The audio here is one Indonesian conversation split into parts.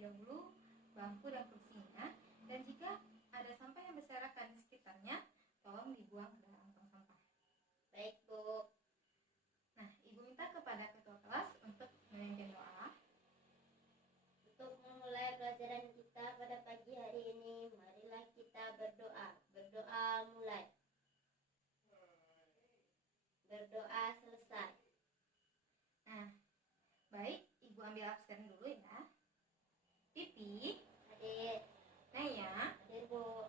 terlebih dahulu bangku dan kursinya, dan jika ada sampah yang berserakan di sekitarnya, tolong dibuang ke dalam tong sampah. Baik, Bu. Nah, Ibu minta kepada ketua kelas untuk memimpin doa. Untuk memulai pelajaran kita pada pagi hari ini, marilah kita berdoa. Berdoa mulai. Berdoa selesai. Nah, baik, Ibu ambil absen dulu ya. Pipi, Hadir. Naya, Hadir, Bu.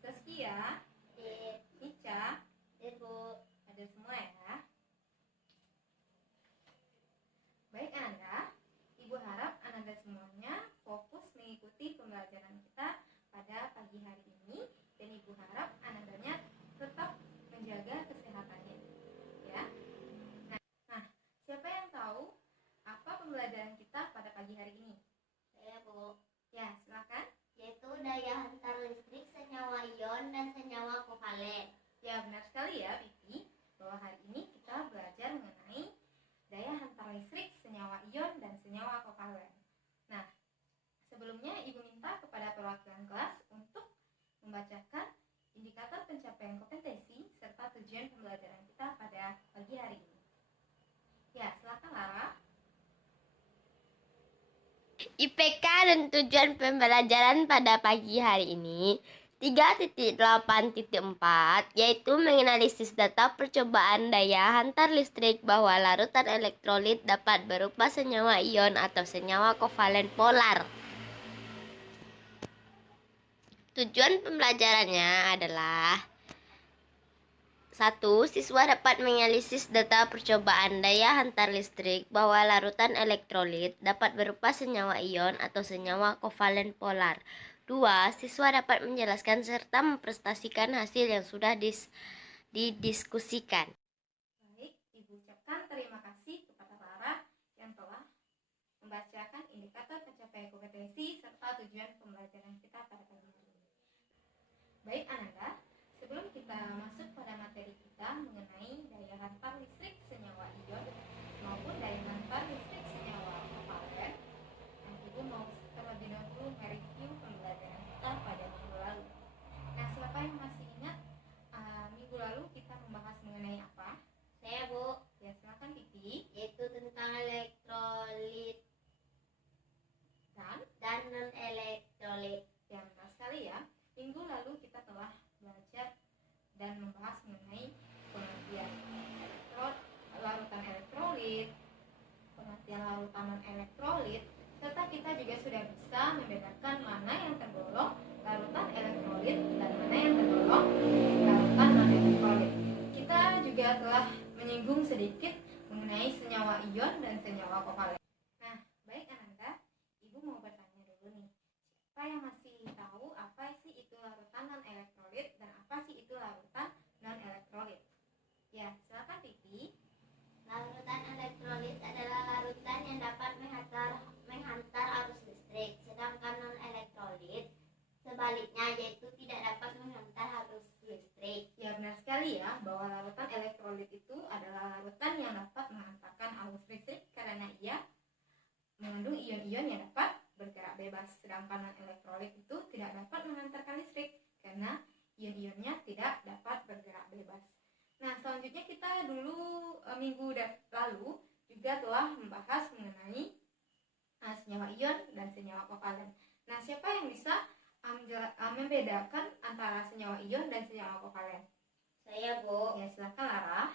Saskia, Hadir. Ica, Hadir, Bu. hadir semua ya. Baik Ananda, Ibu harap Ananda semuanya fokus mengikuti pembelajaran kita pada pagi hari ini, dan Ibu harap Anandanya tetap menjaga kesehatannya ya. Nah, siapa yang tahu apa pembelajaran kita pada pagi hari ini? Saya, Bu. Ya, silakan. Yaitu daya hantar listrik senyawa ion dan senyawa kovalen. Ya, benar sekali ya Pipi, bahwa hari ini kita belajar mengenai daya hantar listrik senyawa ion dan senyawa kovalen. Nah, sebelumnya Ibu minta kepada perwakilan kelas untuk membacakan indikator pencapaian kompetensi serta tujuan pembelajaran kita pada pagi hari ini. Ya, silakan Lara. IPK dan tujuan pembelajaran pada pagi hari ini 3.8.4 yaitu menganalisis data percobaan daya hantar listrik bahwa larutan elektrolit dapat berupa senyawa ion atau senyawa kovalen polar. Tujuan pembelajarannya adalah 1. Siswa dapat menganalisis data percobaan daya hantar listrik bahwa larutan elektrolit dapat berupa senyawa ion atau senyawa kovalen polar. 2. Siswa dapat menjelaskan serta mempresentasikan hasil yang sudah didiskusikan. Baik, Ibu ucapkan terima kasih kepada Lara yang telah membacakan indikator pencapaian kompetensi serta tujuan pembelajaran kita pada pagi hari ini. Baik Ananda, sebelum kita masuk pada materi kita mengenai daya hantar listrik senyawa ion maupun daya hantar listrik senyawa kovalen, Ibu mau terlebih dahulu mereview pembelajaran kita pada minggu lalu. Nah, siapa yang masih ingat minggu lalu kita membahas mengenai apa? Saya, Bu. Ya, silakan Pipi. Yaitu tentang elektrolit dan non-elektrolit. Ya, benar sekali ya. Minggu lalu kita telah belajar dan membahas mengenai pengertian larutan elektrolit, pengertian larutan non-elektrolit, serta kita juga sudah bisa membedakan mana yang tergolong larutan elektrolit dan mana yang tergolong larutan non-elektrolit. Kita juga telah menyinggung sedikit mengenai senyawa ion dan senyawa kovalen. Nah, baik Ananda, Ibu mau bertanya dulu nih. Siapa yang masih tahu apa sih itu larutan non-elektrolit dan apa sih itu larutan non-elektrolit? Ya, silakan Pipi. Larutan elektrolit adalah larutan yang dapat menghantar arus listrik, sedangkan non-elektrolit sebaliknya yaitu tidak dapat menghantar arus listrik. Ya, benar sekali ya bahwa larutan elektrolit itu adalah larutan yang dapat menghantarkan arus listrik karena ia mengandung ion-ion yang dapat bergerak bebas, sedangkan non-elektrolit itu tidak dapat menghantarkan listrik karena ion-ionnya tidak dapat bergerak bebas. Nah, selanjutnya kita dulu minggu lalu juga telah membahas mengenai senyawa ion dan senyawa kovalen. Nah, siapa yang bisa membedakan antara senyawa ion dan senyawa kovalen? Saya, Bu. Ya, silakan Lara.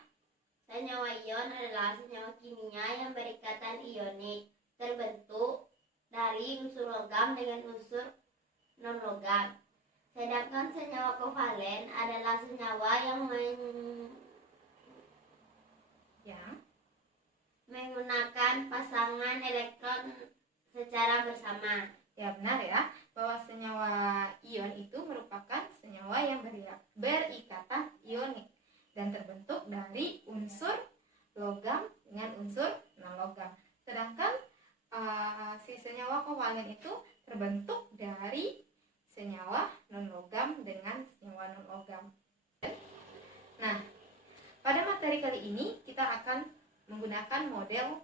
Senyawa ion adalah senyawa kimia yang berikatan ionik, terbentuk dari unsur logam dengan unsur non-logam. Sedangkan senyawa kovalen adalah senyawa yang menggunakan pasangan elektron secara bersama. Ya, benar ya, bahwa senyawa ion itu merupakan senyawa yang berikatan ionik dan terbentuk dari unsur logam dengan unsur non-logam. Sedangkan si senyawa kovalen itu terbentuk dari senyawa non-logam dengan senyawa non-logam. Nah, pada materi kali ini kita akan menggunakan model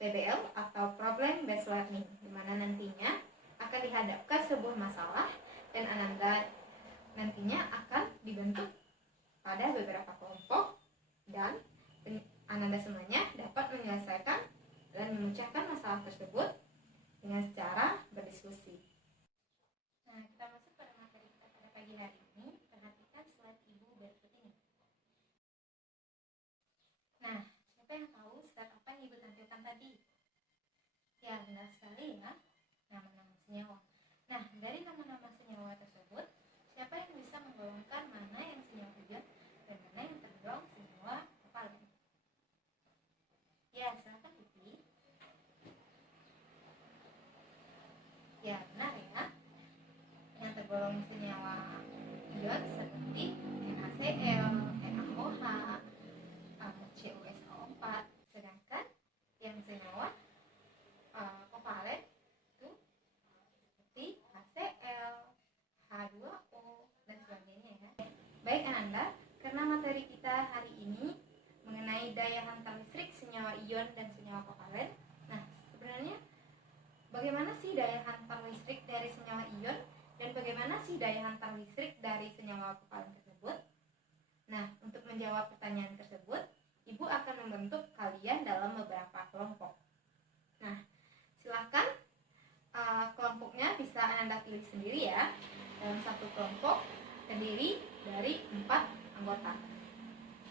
PBL atau Problem Based Learning, di mana nantinya akan dihadapkan sebuah masalah dan Ananda nantinya akan dibentuk pada beberapa kelompok dan Ananda semuanya dapat menyelesaikan dan memecahkan masalah tersebut dengan cara berdiskusi. Nah, kita masuk pada materi kita pada pagi hari ini. Perhatikan slide ibu berikut ini. Nah, siapa yang tahu slide apa yang ibu tampilkan tadi? Ya, benar sekali ya, nama-nama senyawa. Nah, dari nama-nama senyawa tersebut, siapa yang bisa menggolongkan mana yang senyawa ion dan mana yang tergolong senyawa kovalen? Ya, silakan Titi. Ya, benar ya. Yang tergolong senyawa ion seperti NaCl, NaOH, CuSO4. Sedangkan yang senyawa kovalen itu seperti HCl, H2O, dan sebagainya ya. Baik Ananda, karena materi kita hari ini mengenai daya hantar listrik senyawa ion dan senyawa kovalen. Nah, sebenarnya bagaimana sih daya hantar listrik dari senyawa ion dan bagaimana sih daya hantar listrik dari senyawa kovalen tersebut? Nah, untuk menjawab pertanyaan tersebut, Ibu akan membentuk kalian dalam beberapa kelompok. Nah, silakan kelompoknya bisa Ananda pilih sendiri ya. Dalam satu kelompok terdiri dari 4 anggota.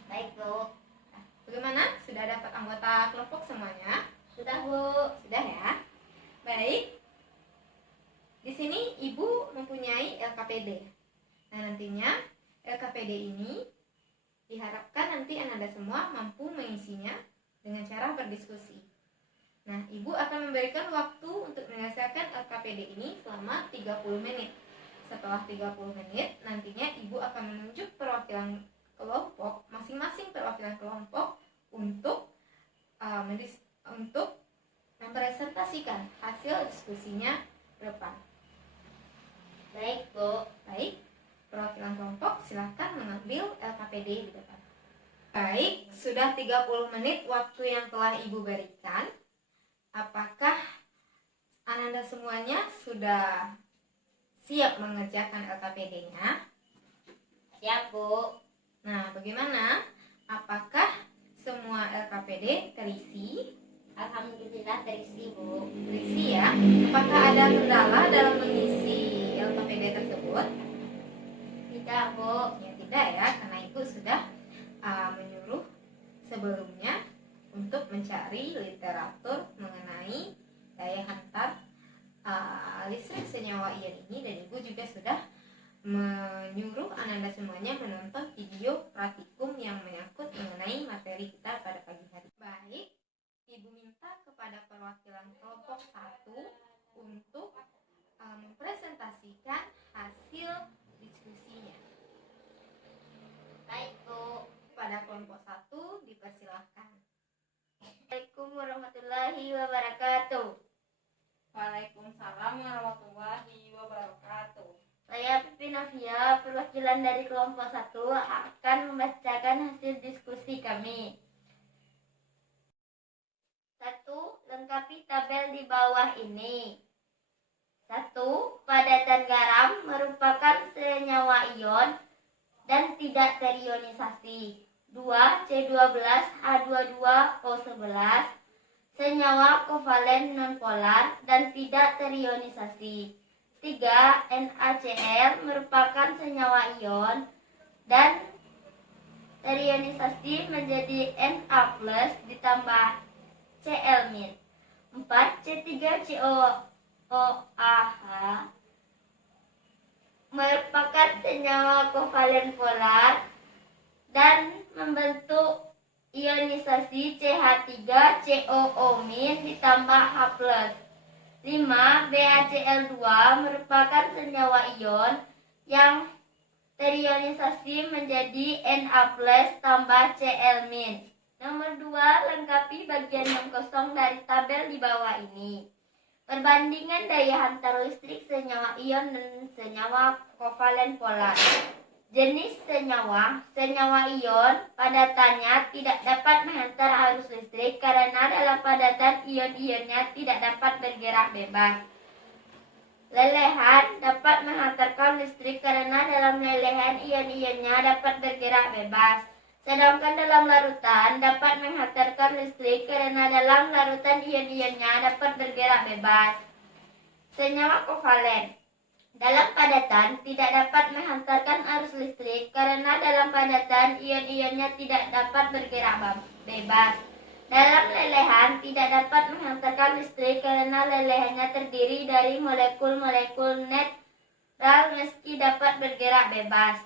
Baik, Bu. Nah, bagaimana? Sudah dapat anggota kelompok semuanya? Sudah, Bu. Sudah ya. Baik. Di sini Ibu mempunyai LKPD. Nah, nantinya LKPD ini diharapkan nanti Ananda semua mampu mengisinya dengan cara berdiskusi. Nah, Ibu akan memberikan waktu untuk menyelesaikan LKPD ini selama 30 menit. Setelah 30 menit, nantinya Ibu akan menunjuk perwakilan kelompok, masing-masing perwakilan kelompok untuk mempresentasikan hasil diskusinya ke depan. Baik, Bu. Baik, perwakilan kelompok silakan mengambil LKPD di depan. Baik, sudah 30 menit waktu yang telah Ibu berikan. Apakah Ananda semuanya sudah siap mengerjakan LKPD-nya? Siap, Bu. Nah, bagaimana? Apakah semua LKPD terisi? Alhamdulillah terisi, Bu. Terisi ya. Apakah ada kendala dalam mengisi LKPD tersebut? Tidak, Bu. Ya tidak ya, karena Ibu sudah menyuruh sebelumnya untuk mencari literatur mengenai daya hantar listrik senyawa ion ini, dan Ibu juga sudah menyuruh Ananda semuanya menonton video praktikum yang menyangkut mengenai materi kita pada pagi hari. Baik, Ibu minta kepada perwakilan kelompok 1 untuk mempresentasikan hasil diskusinya. Baik, Bu. Pada kelompok 1 dipersilahkan. Assalamualaikum warahmatullahi wabarakatuh. Waalaikumsalam warahmatullahi wabarakatuh. Saya Pipi Novia, perwakilan dari kelompok 1 akan membacakan hasil diskusi kami. 1. Lengkapi tabel di bawah ini. 1. Padatan garam merupakan senyawa ion dan tidak terionisasi. 2. C12H22O11 senyawa kovalen nonpolar dan tidak terionisasi. 3. NaCl merupakan senyawa ion dan terionisasi menjadi Na+ ditambah Cl-. 4. C3COOH merupakan senyawa kovalen polar dan membentuk ionisasi CH3COO- ditambah H+. 5. BaCl2 merupakan senyawa ion yang terionisasi menjadi Na+ tambah Cl-. Nomor 2. Lengkapi bagian yang kosong dari tabel di bawah ini. Perbandingan daya hantar listrik senyawa ion dan senyawa kovalen polar. Jenis senyawa, senyawa ion, padatannya tidak dapat menghantar arus listrik karena dalam padatan ion-ionnya tidak dapat bergerak bebas. Lelehan dapat menghantarkan listrik karena dalam lelehan ion-ionnya dapat bergerak bebas. Sedangkan dalam larutan dapat menghantarkan listrik karena dalam larutan ion-ionnya dapat bergerak bebas. Senyawa kovalen dalam padatan tidak dapat menghantarkan arus listrik karena dalam padatan ion-ionnya tidak dapat bergerak bebas. Dalam lelehan tidak dapat menghantarkan listrik karena lelehannya terdiri dari molekul-molekul netral meski dapat bergerak bebas.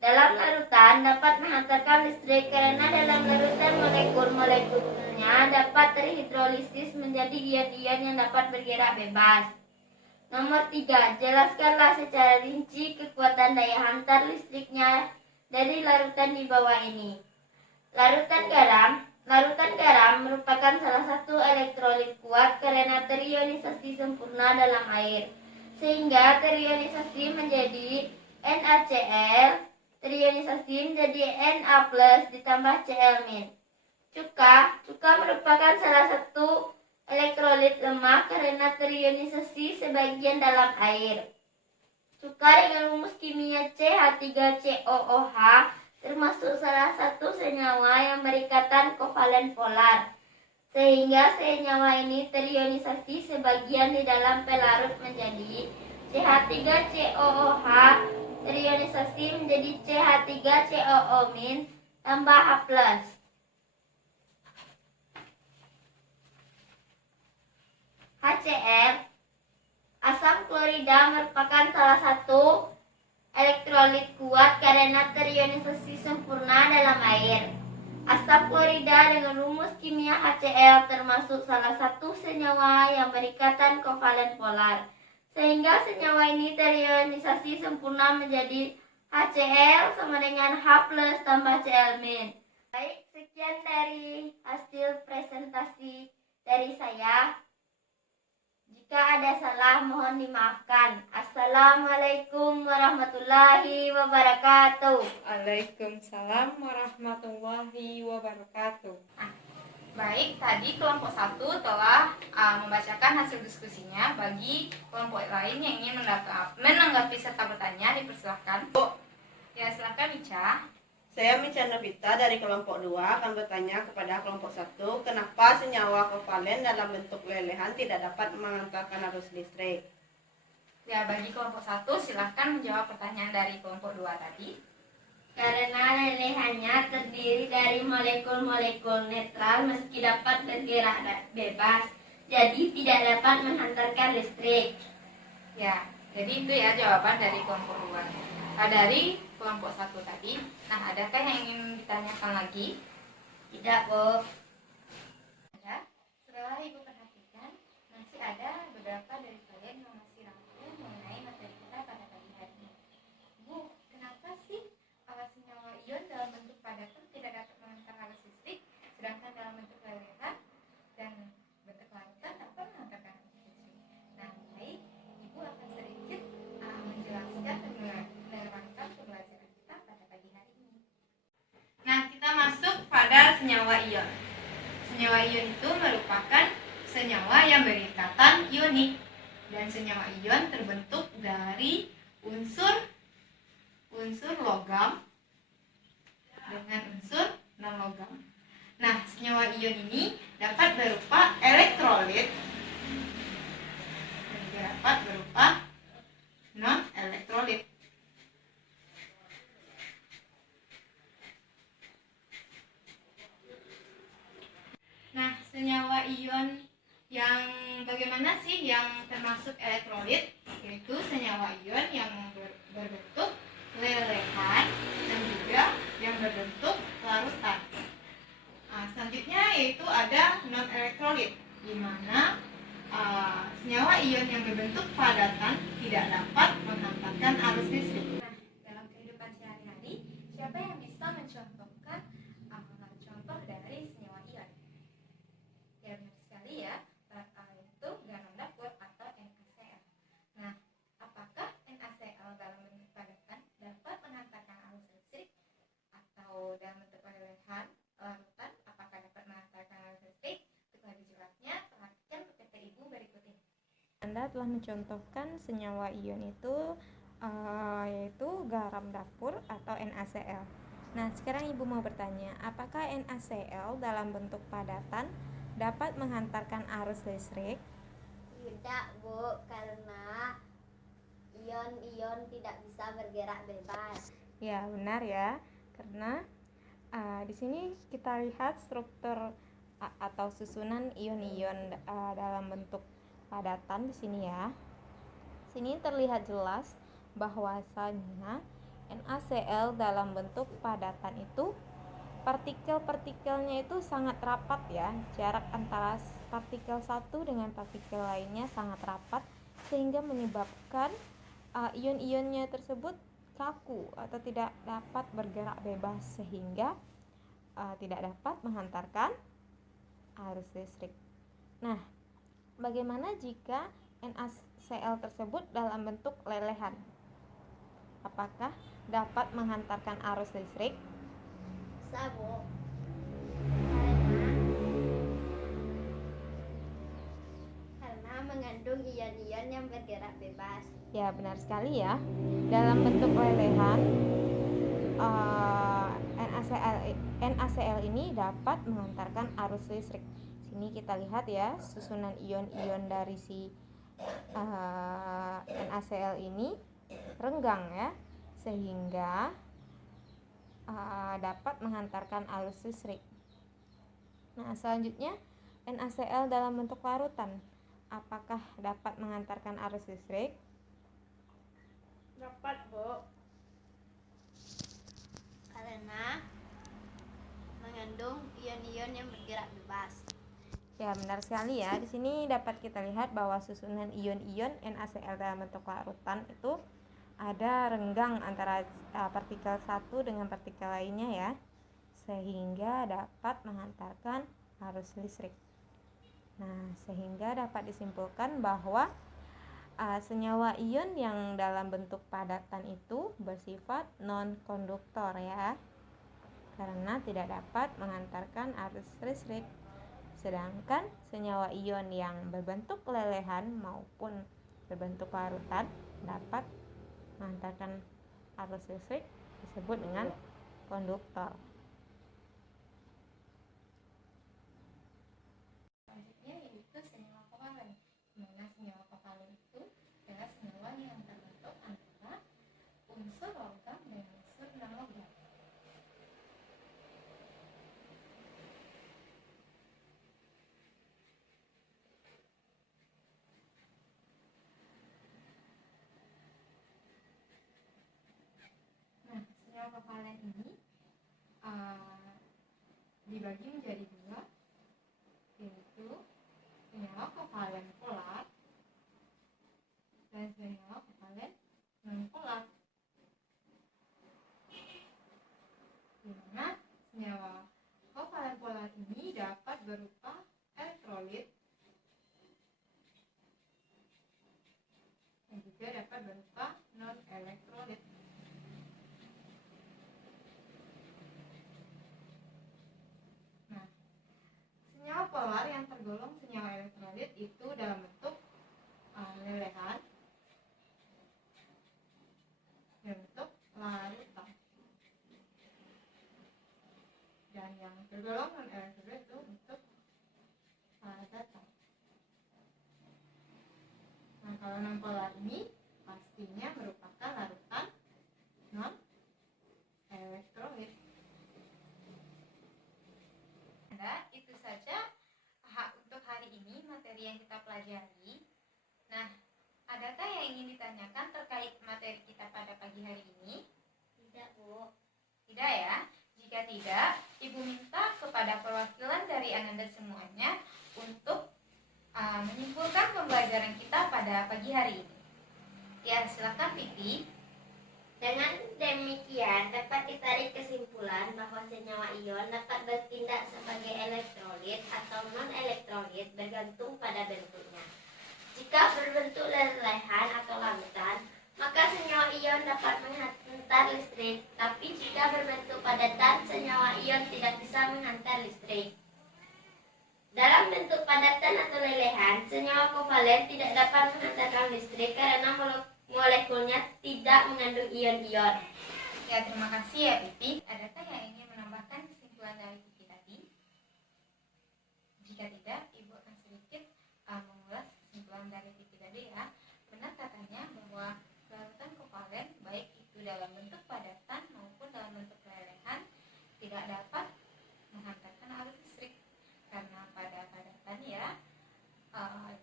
Dalam larutan dapat menghantarkan listrik karena dalam larutan molekul-molekulnya dapat terhidrolisis menjadi ion-ion yang dapat bergerak bebas. Nomor 3. Jelaskanlah secara rinci kekuatan daya hantar listriknya dari larutan di bawah ini. Larutan garam merupakan salah satu elektrolit kuat karena terionisasi sempurna dalam air, sehingga terionisasi menjadi NaCl, terionisasi menjadi Na+ ditambah Cl-. Cuka merupakan salah satu elektrolit lemah karena terionisasi sebagian dalam air. Cuka dengan rumus kimia CH3COOH termasuk salah satu senyawa yang berikatan kovalen polar, sehingga senyawa ini terionisasi sebagian di dalam pelarut menjadi CH3COOH, terionisasi menjadi CH3COO- tambah H+. HCl, asam klorida merupakan salah satu elektrolit kuat karena terionisasi sempurna dalam air. Asam klorida dengan rumus kimia HCl termasuk salah satu senyawa yang berikatan kovalen polar, sehingga senyawa ini terionisasi sempurna menjadi HCl sama dengan H+ tambah Cl-. Baik, sekian dari hasil presentasi dari saya. Jika ada salah mohon dimaafkan. Assalamualaikum warahmatullahi wabarakatuh. Waalaikumsalam warahmatullahi wabarakatuh. Baik, tadi kelompok 1 telah membacakan hasil diskusinya. Bagi kelompok lain yang ingin menanggapi serta bertanya, dipersilahkan. Ya, silakan Ica. Saya Mica Novita dari kelompok 2 akan bertanya kepada kelompok 1, kenapa senyawa kovalen dalam bentuk lelehan tidak dapat mengantarkan arus listrik? Ya, bagi kelompok 1 silahkan menjawab pertanyaan dari kelompok 2 tadi. Karena lelehannya terdiri dari molekul-molekul netral meski dapat bergerak bebas, jadi tidak dapat menghantarkan listrik. Ya, jadi itu ya jawaban dari kelompok 2. Dari kelompok 1 tadi. Nah, adakah yang ingin ditanyakan lagi? Tidak, Bu. Ada. Setelah Ibu perhatikan, masih ada beberapa dari kalian yang masih ragu mengenai materi kita pada pagi hari ini. Bu, kenapa sih senyawa ion dalam bentuk padatan tidak dapat mengantar arus listrik, sedangkan dalam bentuk lelehan dan bentuk larutan dapat mengantarkan arus listrik? Nah, baik, Ibu akan sedikit menjelaskan dan menerangkan pembelajaran kita pada pagi hari ini. Nah, kita masuk pada senyawa ion. Senyawa ion itu merupakan senyawa yang berikatan ionik, dan senyawa ion terbentuk dari unsur logam dengan unsur non-logam. Nah, senyawa ion ini dapat berupa elektrolit dan juga dapat berupa non-elektrolit. Nah, senyawa ion yang bagaimana sih yang termasuk elektrolit? Yaitu senyawa ion yang berbentuk lelehan dan juga yang berbentuk larutan. Nah, selanjutnya yaitu ada non-elektrolit, di mana senyawa ion yang berbentuk padatan tidak dapat menghantarkan arus listrik. Nah, dalam kehidupan sehari-hari, siapa yang bisa mencontohkan contoh dari senyawa ion? Ya, benar sekali ya, itu garam dapur atau NaCl. Nah, apakah NaCl dalam bentuk padatan dapat menghantarkan arus Anda telah mencontohkan senyawa ion itu yaitu garam dapur atau NaCl. Nah, sekarang Ibu mau bertanya, apakah NaCl dalam bentuk padatan dapat menghantarkan arus listrik? Tidak, Bu, karena ion-ion tidak bisa bergerak bebas. Ya, benar ya. Karena di sini kita lihat struktur atau susunan ion-ion dalam bentuk padatan di sini ya. Sini terlihat jelas bahwasanya NaCl dalam bentuk padatan itu partikel-partikelnya itu sangat rapat ya. Jarak antara partikel satu dengan partikel lainnya sangat rapat sehingga menyebabkan ion-ionnya tersebut kaku atau tidak dapat bergerak bebas sehingga tidak dapat menghantarkan arus listrik. Nah, bagaimana jika NaCl tersebut dalam bentuk lelehan? Apakah dapat menghantarkan arus listrik? Bisa, Bu. Karena mengandung ion-ion yang bergerak bebas. Ya, benar sekali ya. Dalam bentuk lelehan, NaCl ini dapat menghantarkan arus listrik. Sini kita lihat ya, susunan ion-ion dari si NaCl ini renggang ya, sehingga dapat menghantarkan arus listrik. Nah, selanjutnya NaCl dalam bentuk larutan, apakah dapat menghantarkan arus listrik? Dapat, Bu. Karena mengandung ion-ion yang bergerak bebas. Ya, benar sekali ya. Di sini dapat kita lihat bahwa susunan ion-ion NaCl dalam bentuk larutan itu ada renggang antara partikel satu dengan partikel lainnya ya, sehingga dapat menghantarkan arus listrik. Nah, sehingga dapat disimpulkan bahwa senyawa ion yang dalam bentuk padatan itu bersifat non-konduktor ya, karena tidak dapat menghantarkan arus listrik. Sedangkan senyawa ion yang berbentuk lelehan maupun berbentuk larutan dapat menghantarkan arus listrik disebut dengan konduktor. Selanjutnya yaitu senyawa kovalen. Di mana senyawa kovalen itu adalah senyawa yang terbentuk antara unsur logam dan unsur non-logam. Nah, senyawa kovalen ini dibagi menjadi dua, yaitu senyawa kovalen polar dan senyawa kovalen non-polar. Di mana senyawa kovalen polar ini dapat berupa elektrolit dan juga dapat berupa non-elektrolit. Nah, senyawa polar yang tergolong senyawa elektrolit itu dalam bentuk lelehan, bentuk larutan. Dan yang tergolong non-elektrolit itu bentuk padatan. Nah, kalau non-polar ini pastinya merupakan larutan non-elektrolit. Nah, itu saja untuk hari ini materi yang kita pelajari. Nah, adakah yang ingin ditanyakan terkait materi kita pada pagi hari ini? Tidak, Bu. Tidak ya? Jika tidak, Ibu minta kepada perwakilan dari Ananda semuanya untuk menyimpulkan pembelajaran kita pada pagi hari ini. Ya, silakan Vivi. Dengan demikian dapat ditarik kesimpulan bahwa senyawa ion dapat bertindak sebagai elektrolit atau non-elektrolit bergantung pada bentuknya. Jika berbentuk lelehan atau larutan, maka senyawa ion dapat menghantar listrik, tapi jika berbentuk padatan, senyawa ion tidak bisa menghantar listrik. Dalam bentuk padatan atau lelehan, senyawa senyawa kovalen tidak dapat menghantarkan listrik karena molekulnya tidak mengandung ion-ion. Ya, terima kasih ya Pipi. Adakah yang ingin menambahkan kesimpulan dari Pipi tadi? Jika tidak, Ibu akan sedikit mengulas kesimpulan dari Pipi tadi ya. Benar katanya bahwa larutan kovalen baik itu dalam bentuk padatan maupun dalam bentuk lelehan tidak dapat menghantarkan arus listrik karena pada padatan ya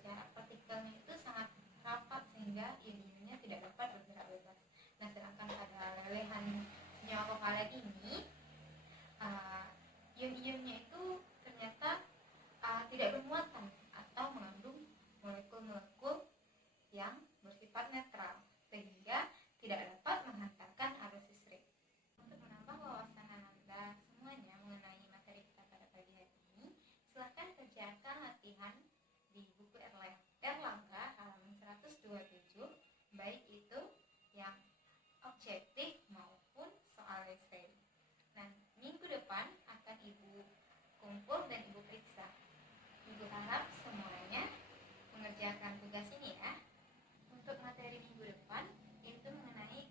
jarak partikelnya itu sangat rapat sehingga ion-ionnya tidak dapat bergerak bebas. Nah, sedangkan pada lelehan senyawa kovalen ini ion-ionnya itu ternyata tidak bermuatan atau mengandung molekul-molekul yang bersifat netral sehingga tidak dapat menghantarkan arus listrik. Untuk menambah wawasan Anda semuanya mengenai materi kita pada pagi hari ini, silakan kerjakan latihan di buku Erlangga halaman 127, baik itu yang objektif maupun soal esai. Nah, minggu depan akan Ibu kumpul dan Ibu periksa. Ibu harap semuanya mengerjakan tugas ini ya. Untuk materi minggu depan itu mengenai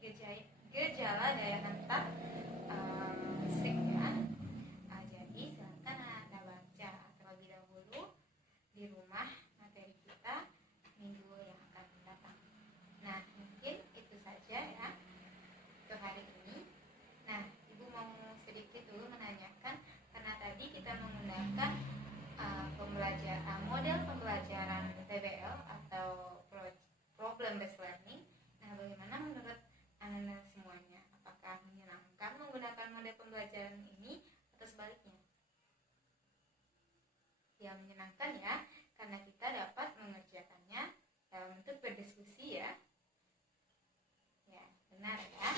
gejala daya hentak listrik ya. Jadi silakan Anda baca terlebih dahulu di rumah materi kita minggu yang akan datang. Nah, mungkin itu saja ya untuk hari ini. Nah, Ibu mau sedikit dulu menanyakan karena tadi kita menggunakan model pembelajaran PBL atau problem based learning. Nah, bagaimana menurut Anda semuanya? Apakah menyenangkan menggunakan model pembelajaran ini atau sebaliknya? Ya, menyenangkan ya, karena kita dapat mengerjakannya dalam bentuk berdiskusi ya. Ya, benar ya.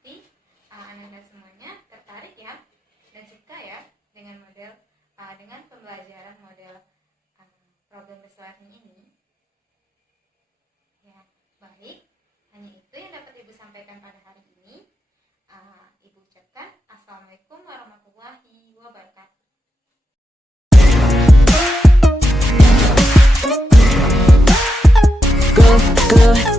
Jadi, Anda semuanya tertarik ya dan suka ya dengan model dengan pembelajaran model problem based learning ini. Ya, baik. Hanya itu yang dapat Ibu sampaikan pada hari ini. Ibu ucapkan Assalamualaikum warahmatullahi wabarakatuh. Go, go.